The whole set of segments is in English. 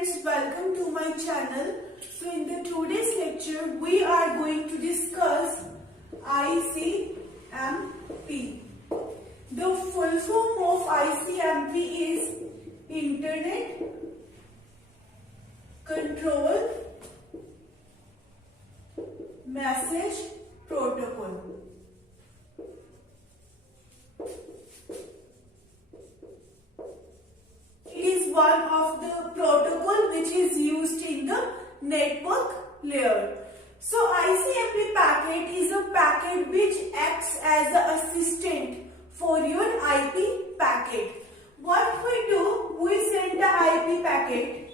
friends, welcome to my channel. So in the today's lecture we are going to discuss ICMP. The full form of ICMP is Internet Control Message Protocol. One of the protocol which is used in the network layer. So ICMP packet is a packet which acts as the assistant for your IP packet. What we do, we send the IP packet.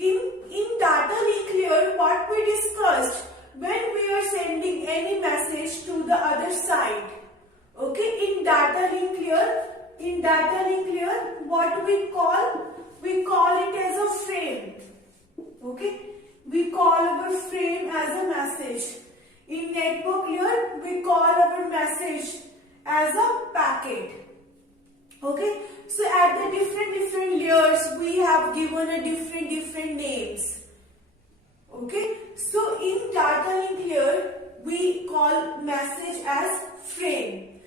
In data link layer, what we discussed, when we are sending any message to the other side, okay, in data link layer, what we call it as a frame. Okay, we call our frame as a message. In network layer, we call our message as a packet. Okay, so at the different layers, we have given a different names. Okay, so in data link layer, we call message as frame.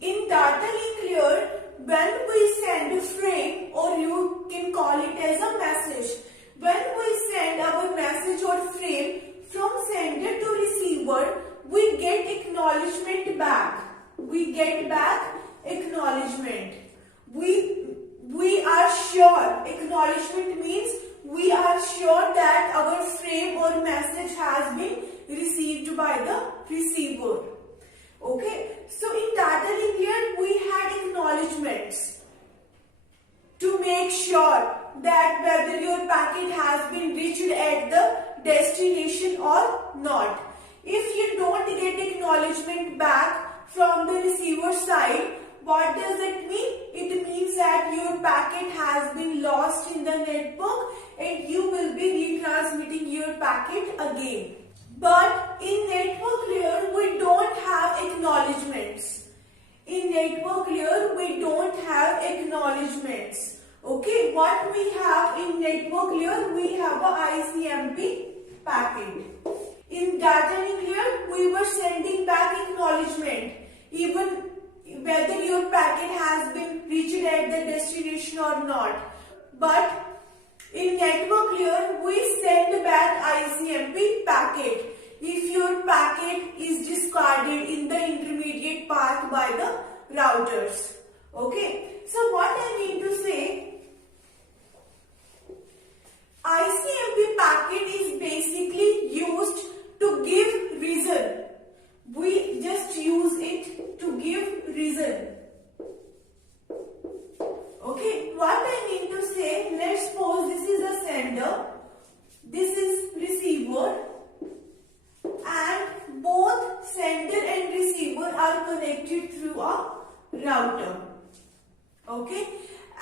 In data link layer, when we send a frame, or you can call it as a message, when we send our message or frame from sender to receiver, we get acknowledgement back. We get back acknowledgement. We are sure. Acknowledgement means we are sure that our frame or message has been received by the receiver. Okay, so in data link layer we had acknowledgements to make sure that whether your packet has been reached at the destination or not. If you don't get acknowledgement back from the receiver side, what does it mean? It means that your packet has been lost in the network and you will be retransmitting your packet again. But in network layer, we don't have acknowledgements. In network layer, we don't have acknowledgements. Okay, what we have in network layer, we have a ICMP packet. In data link layer, we were sending back acknowledgement, even whether your packet has been reached at the destination or not. But in network layer, we send back ICMP packet if your packet is discarded in the intermediate path by the routers. Okay, so what I mean to say, ICMP packet is basically used to give reason. We just use it to give reason. Okay, what I mean to say, let's suppose this is a sender, this is receiver, and both sender and receiver are connected through a router. Okay,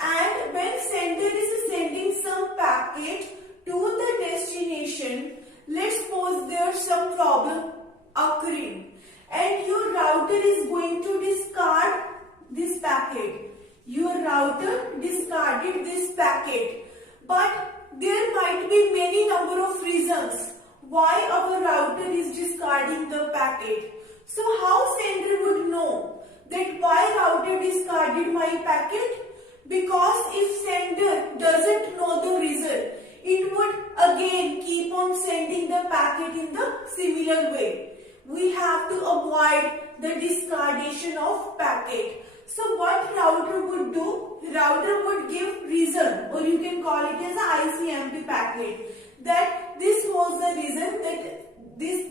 and when sender is sending some packet to the destination, let's suppose there's some problem occurring and your router is going to discard this packet. Your router discarded this packet, but there might be many number of reasons why our router is discarding the packet. So how sender would know that why router discarded my packet? Because if sender doesn't know the reason, it would again keep on sending the packet in the similar way. We have to avoid the discardation of packet. So what router would do? Router would give reason, or you can call it as a ICMP packet, that this was the reason,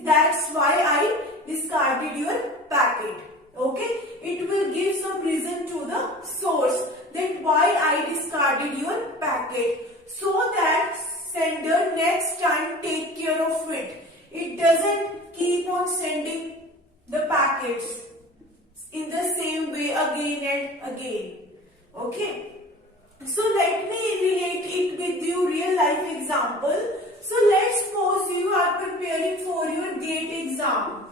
that's why I discarded your packet. Okay, it will give some reason to the source that why I discarded your packet, so that sender next time take care of it. It doesn't keep on sending the packets in the same way again and again. Okay, so let me relate it with you real life example. So let's suppose you are preparing for your GATE exam.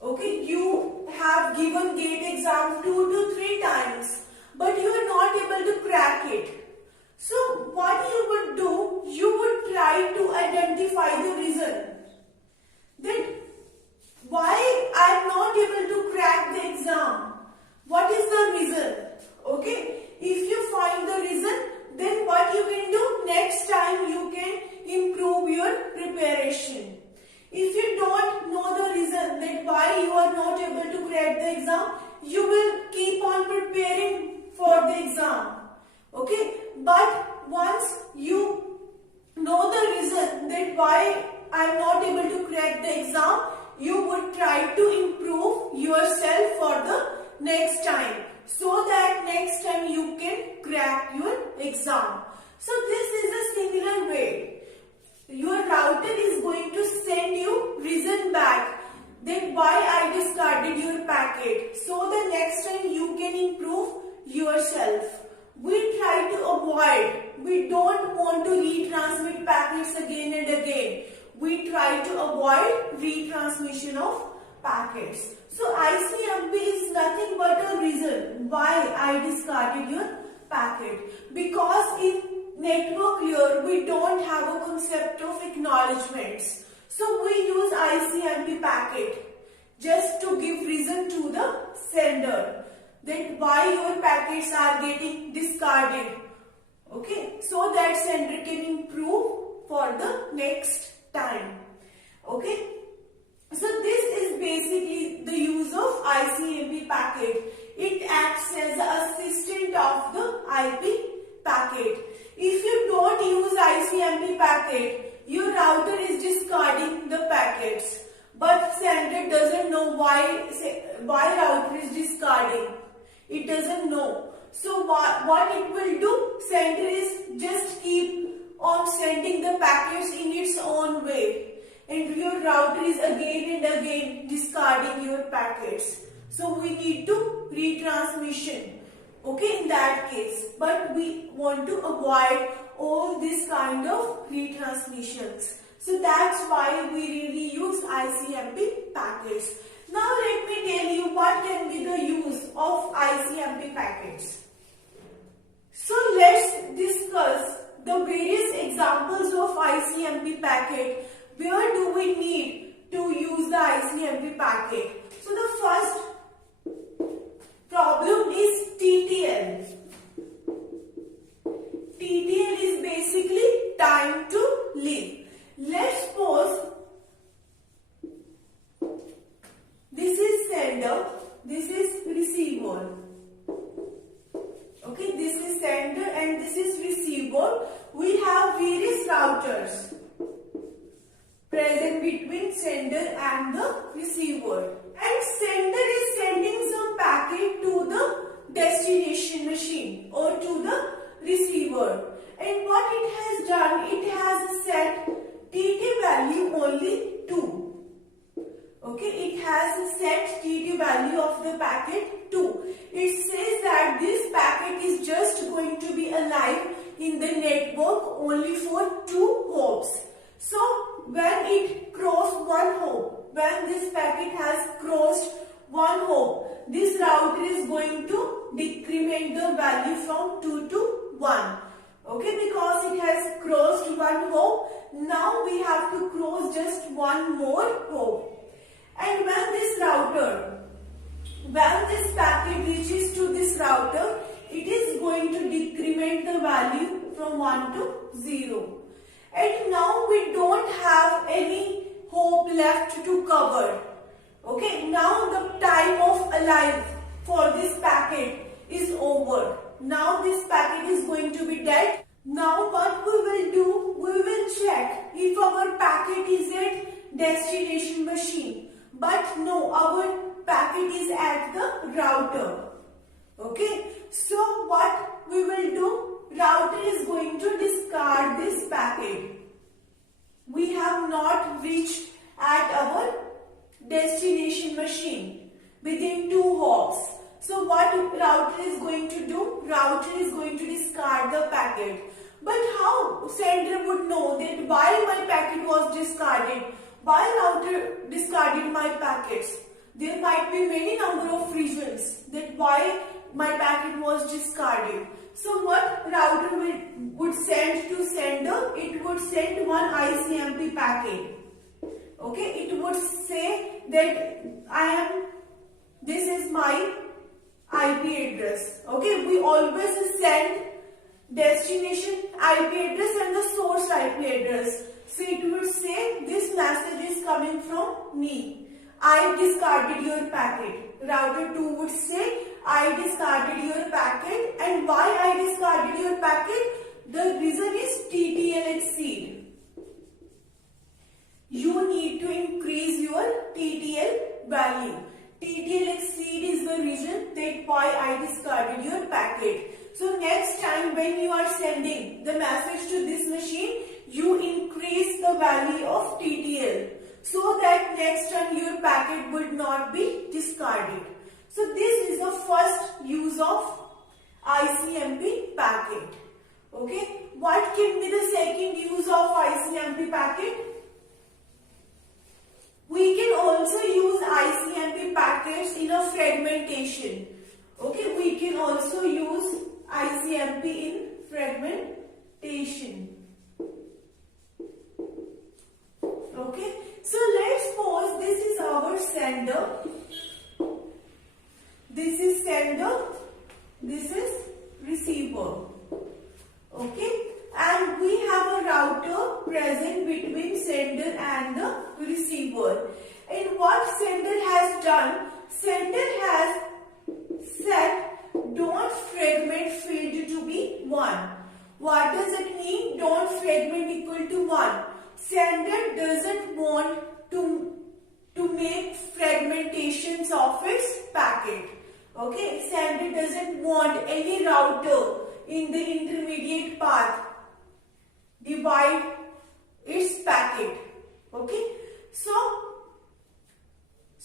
Okay, you have given GATE exam 2 to 3 times, but you are not able to crack packet. So what you would do, you would try to identify the reason that why I am not able to crack the exam. What is the reason? Okay, if you find the reason, then what you can do, next time you can improve your preparation. If you don't know the reason that why you are not able to crack the exam, you will keep on preparing for the exam. Okay, but once you know the reason that why I am not able to crack the exam, you would try to improve yourself for the next time, so that next time you can crack your exam. So this is a similar way. Your router is going to send you reason back that why I discarded your packet, so the next time you can improve yourself. We try to avoid, we don't want to retransmit packets again and again. We try to avoid retransmission of packets. So ICMP is nothing but a reason why I discarded your packet. Because in network layer we don't have a concept of acknowledgements. So we use ICMP packet just to give reason to the sender that why your packets are getting discarded. Okay, so that sender can improve for the next time. Okay, so this is basically the use of ICMP packet. It acts as the assistant of the IP packet. If you don't use ICMP packet, your router is discarding the packets, but sender doesn't know why router is discarding. It doesn't know. So what it will do, sender is just keep on sending the packets in its own way, and your router is again and again discarding your packets. So we need to retransmission. Okay, in that case, but we want to avoid all this kind of retransmissions. So that's why we really use ICMP packets. Now let me tell you what can be the use of ICMP packets. So let's discuss the various examples of ICMP packet. Where do we need to use the ICMP packet? So the first problem is TTL. TTL is basically time to live. Let's suppose this is sender, this is receiver. Okay, this is sender and this is receiver. We have various routers present between sender and the receiver. And sender is sending some packet to the destination machine or to the receiver. And what it has done, it has set TT value only 2. Okay, it has set TT value of the packet 2. It says that this packet is just going to be alive in the network only for 2 hops. So when it crossed 1 hop, when this packet has crossed 1 hop, this router is going to decrement the value from 2 to 1. Okay, because it has crossed 1 hop, now we have to cross just 1 more hop. And when this packet reaches to this router, it is going to decrement the value from 1 to 0. And now we don't have any hop left to cover. Okay, now the time of alive for this packet is over. Now this packet is going to be dead. Now what we will do, we will check if our packet is at destination machine. But no, our packet is at the router. Okay, so what we will do, router is going to discard this packet. We have not reached at our destination machine within 2 hops. So what router is going to do? Router is going to discard the packet. But how sender would know that why my packet was discarded? Why router discarded my packets? There might be many number of reasons that why my packet was discarded. So what router would send to sender? It would send one ICMP packet. Okay, it would say that this is my IP address. Okay, we always send destination IP address and the source IP address. So it would say this message is coming from me. I discarded your packet. Router 2 would say I discarded your packet, and why I discarded your packet? The reason is TTL exceed. You need to increase your TTL value. TTL exceed is the reason that why I discarded your packet. So next time when you are sending the message to this machine, you increase the value of TTL so that next time your packet would not be discarded. So this is the first use of ICMP packet. Okay, what can be the second use of ICMP packet? We can also use ICMP packets in a fragmentation. Okay, we can also use ICMP in fragmentation. Okay, so let's suppose this is our sender. This is sender. This is receiver. Okay, and we have a router present between sender and the receiver. And what sender has done? Sender has set don't fragment field to be 1. What does it mean? Don't fragment equal to 1. Sender doesn't want to make fragmentations of its packet. Okay, sender doesn't want any router in the intermediate path divide its packet. Okay, so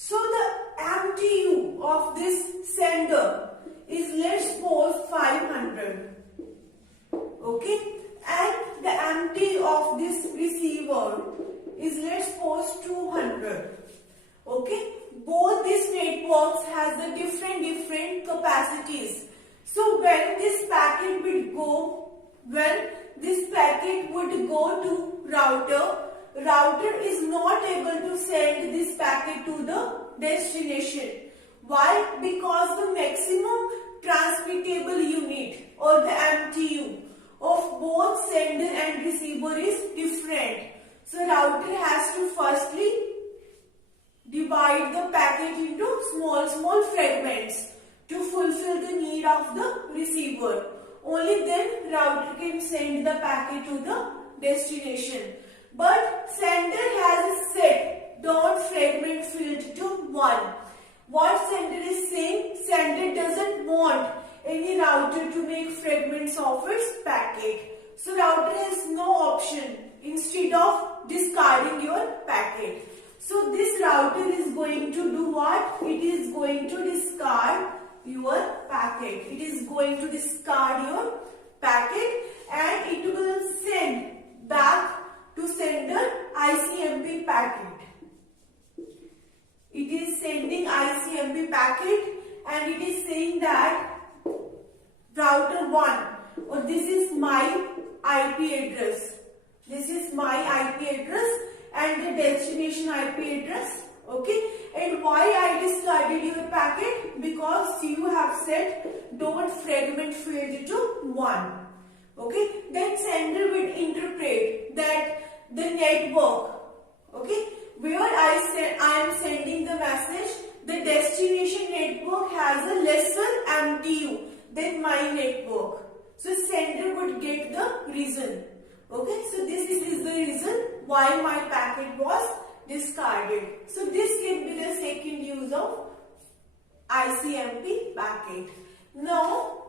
the MTU of this sender is, let's suppose, 500. Okay, and the MTU of this receiver is, let's suppose, 200. Okay, both these networks has the different capacities. So when this packet would go to router is not able to send this packet to the destination. Why? Because the maximum transmittable unit or the MTU of both sender and receiver is different. So router has to firstly divide the packet into small fragments to fulfill the need of the receiver. Only then router can send the packet to the destination. But sender has set don't fragment field to 1. What sender is saying? Sender doesn't want any router to make fragments of its packet. So router has no option instead of discarding your packet. So this router is going to do what? It is going to discard your packet. It is going to discard your packet and it will send back to sender ICMP packet. It is sending ICMP packet and it is saying that router 1 or this is my IP address. This is my IP address and the destination IP address. Okay, and why I discarded your packet? Because you have set don't fragment field to 1. Okay, then sender will interpret that the network, okay, where I am sending the message, the destination network has a lesser MTU than my network. So sender would get the reason. Okay, so this is the reason why my packet was discarded. So this can be the second use of ICMP packet. Now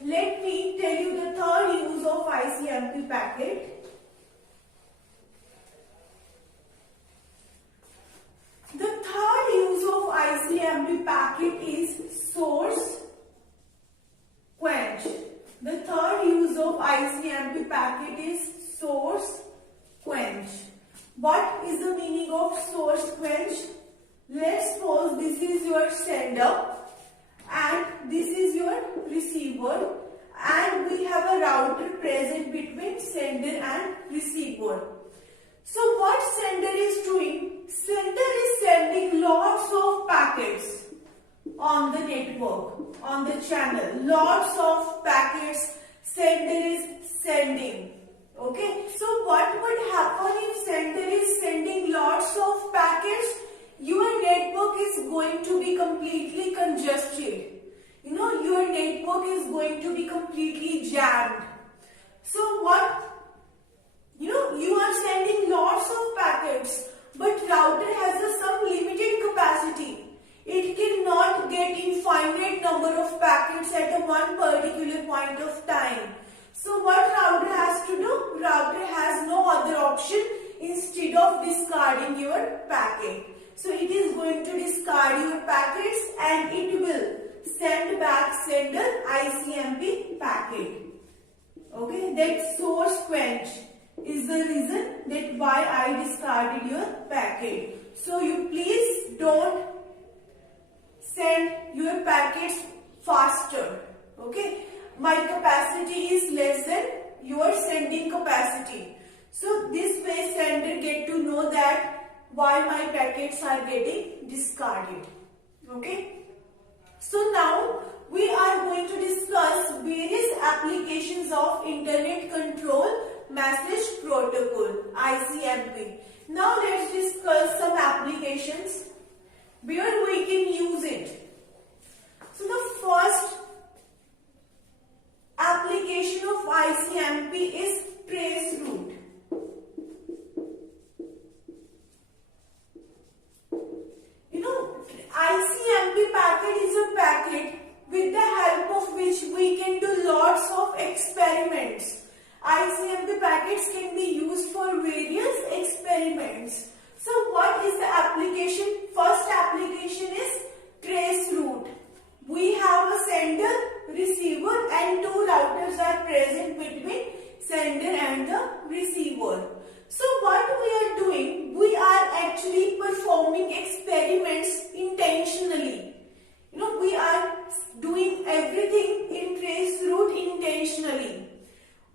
let me tell you the third use of ICMP packet. The third use of ICMP packet is source quench. The third use of ICMP packet is source quench. What is the of source quench. Let's suppose this is your sender and this is your receiver, and we have a router present between sender and receiver. So what sender is doing? Sender is sending lots of packets on the network, on the channel. Lots of packets sender is sending. Okay, so what would happen if sender is sending lots of packets? Your network is going to be completely congested. Your network is going to be completely jammed. So what? You are sending lots of packets, but router has some limited capacity. It cannot get infinite number of packets at a one particular point of time. So what router has to do? Router has no other option instead of discarding your packet. So it is going to discard your packets and it will send back sender ICMP packet. Okay, that source quench is the reason that why I discarded your packet. So you please don't send your packets faster. Okay, my capacity is less than your sending capacity. So this way sender get to know that why my packets are getting discarded. Okay. So now we are going to discuss various applications of Internet Control Message Protocol, ICMP. Now let's discuss some applications where we can use it. So the first application of ICMP is traceroute. ICMP packet is a packet with the help of which we can do lots of experiments. ICMP packets can be used for various experiments. So what is the application? First application is traceroute. We have a sender, receiver and two routers are present between sender and the receiver. So what we are doing? We are actually performing experiments intentionally. We are doing everything in traceroute intentionally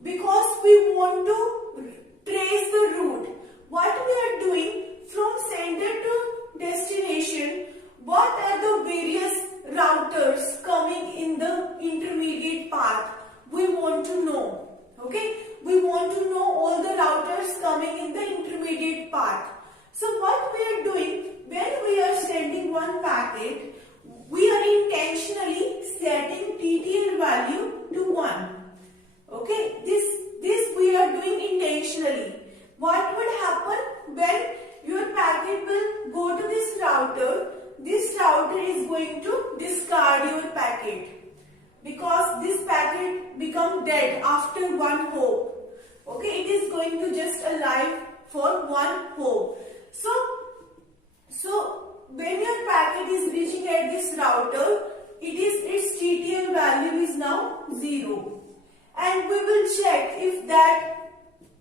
because we want to trace the route. What we are doing from sender to destination, what are the various routers coming in the intermediate path? We want to know. Okay, we want to know all the routers coming in the intermediate path. So what we are doing, when we are sending one packet, we are intentionally setting TTL value to 1. Okay, this we are doing intentionally. What would happen when your packet will go to this router? This router is going to discard your packet because this packet become dead after one hop. Okay, it is going to just alive for one hop. So when your packet is reaching at this router, its TTL value is now 0, and we will check if that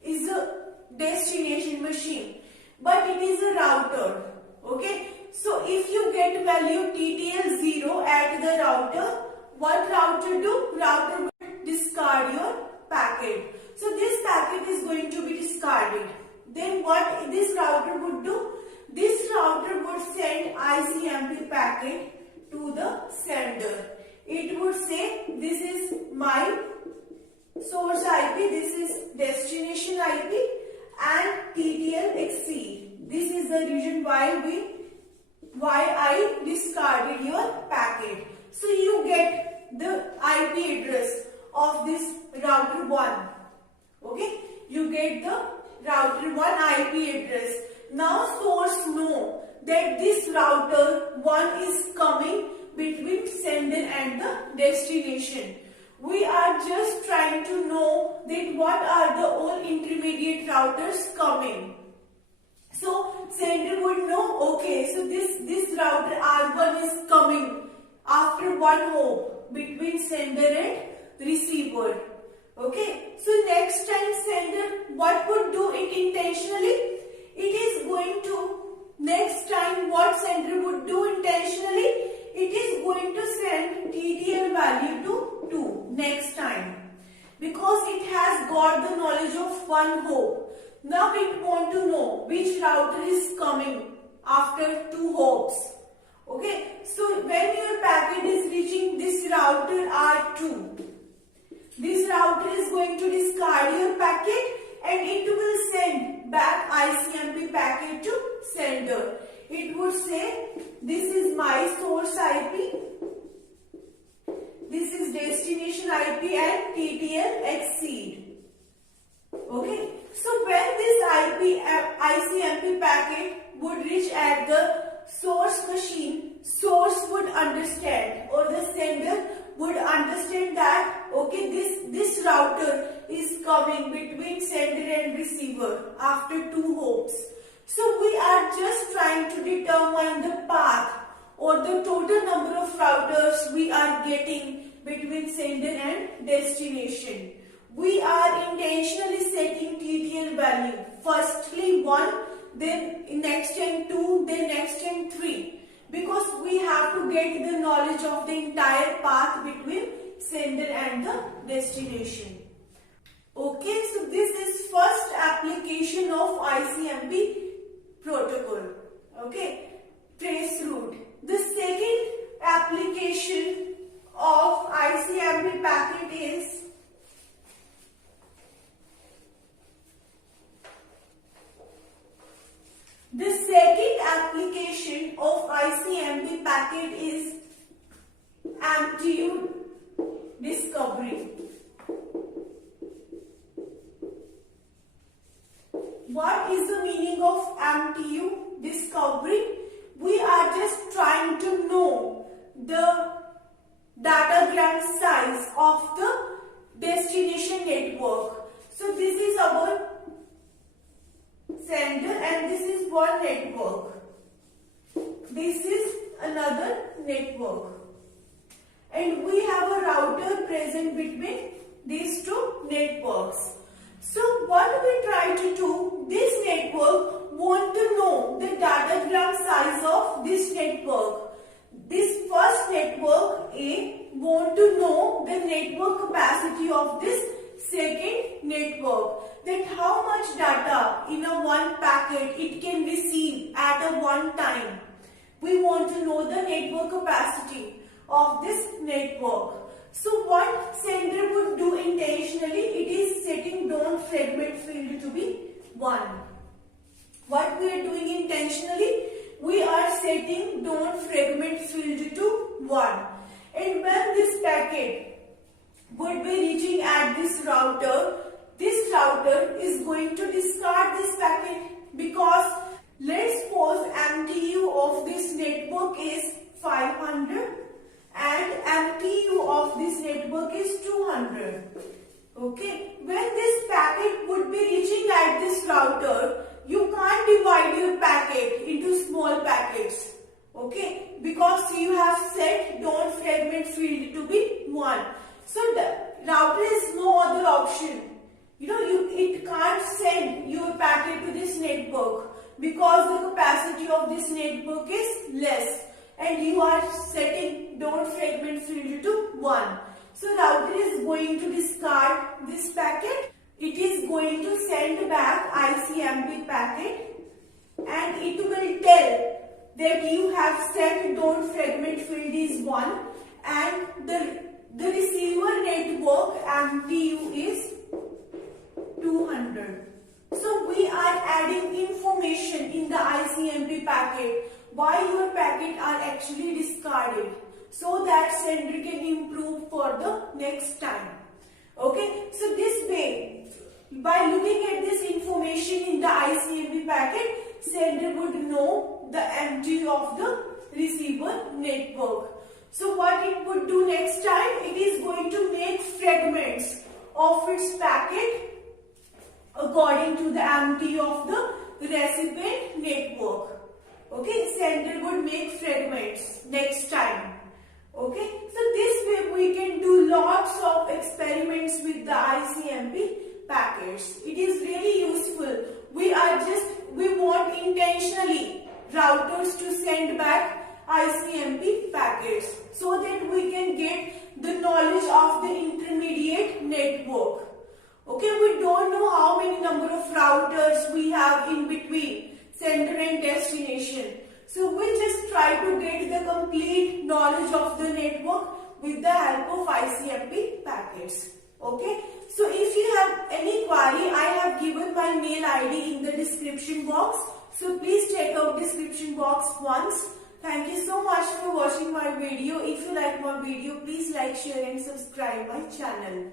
is a destination machine, but it is a router. Okay, so if you get value TTL 0 at the router, what router do? Router will discard your packet. So this packet is going to be discarded. Then what this router would do? This router would send ICMP packet to the sender. It would say, this is my source IP, this is destination IP, and TTL exceed. This is the reason why I discarded your packet. So you get the IP address of this router 1. Okay, you get the router 1 IP address. Now source know that this router 1 is coming between sender and the destination. We are just trying to know that what are the all intermediate routers coming. So sender would know, okay, so this router R1 is coming after one hop between sender and receiver. Okay, so next time sender, what would do it intentionally? It is going to, next time what sender would do intentionally? it is going to send TTL value to 2 next time, because it has got the knowledge of one hop. Now it want to know which router is coming after 2 hops. Okay, so when your packet is reaching this router R2, this router is going to discard your packet and it will send back ICMP packet to sender. It would say, this is my source IP, this is destination IP and TTL exceed. Okay, so when this ICMP packet would reach at the source machine, source would understand, or the sender would understand that, okay, this router is coming between sender and receiver after 2 hops. So we are just trying to determine the path or the total number of routers we are getting between sender and destination. We are intentionally setting TTL value. Firstly 1, then next time 2, then next time 3. Because we have to get the knowledge of the entire path between sender and the destination. Okay, so this is first application of ICMP protocol. Okay, trace route. The second application of ICMP packet is MTU discovery. What is the meaning of MTU discovery? We are just trying to know the datagram size of the destination network. So this is our sender and this is one network. This is another network. And we have a router present between these two networks. So what we try to do, this network want to know the datagram size of this network. This first network A want to know the network capacity of this second network, that how much data in a one packet it can receive at a one time. We want to know the network capacity of this network. So what sender would do intentionally, it is setting don't fragment field to be 1. What we are doing intentionally, we are setting don't fragment field to 1. And when this packet would be reaching at this router is going to discard this packet, because let's suppose MTU of this network is 500 and MTU of this network is 200. Okay, when this packet would be reaching at this router, you can't divide your packet into small packets. Okay, because you have set don't fragment field to be 1. So the router is no other option. It can't send your packet to this network because the capacity of this network is less and you are setting don't fragment field to 1. So router is going to discard this packet. It is going to send back ICMP packet and it will tell that you have set don't fragment field is 1 and the receiver network MTU is 200. So we are adding information in the ICMP packet why your packet are actually discarded, so that sender can improve for the next time. Okay, so this way, by looking at this information in the ICMP packet, sender would know the MTU of the receiver network. So what it would do next time, it is going to make fragments of its packet according to the MTU of the recipient network. Okay, sender would make fragments next time. Okay, so this way we can do lots of experiments with the ICMP packets. It is really useful. We want intentionally routers to send back ICMP packets so that we can get the knowledge of the intermediate network. Okay, we don't know how many number of routers we have in between sender and destination. So we just try to get the complete knowledge of the network with the help of ICMP packets. Okay, so if you have any query, I have given my mail ID in the description box. So please check out description box once. Thank you so much for watching my video. If you like my video, please like, share and subscribe my channel.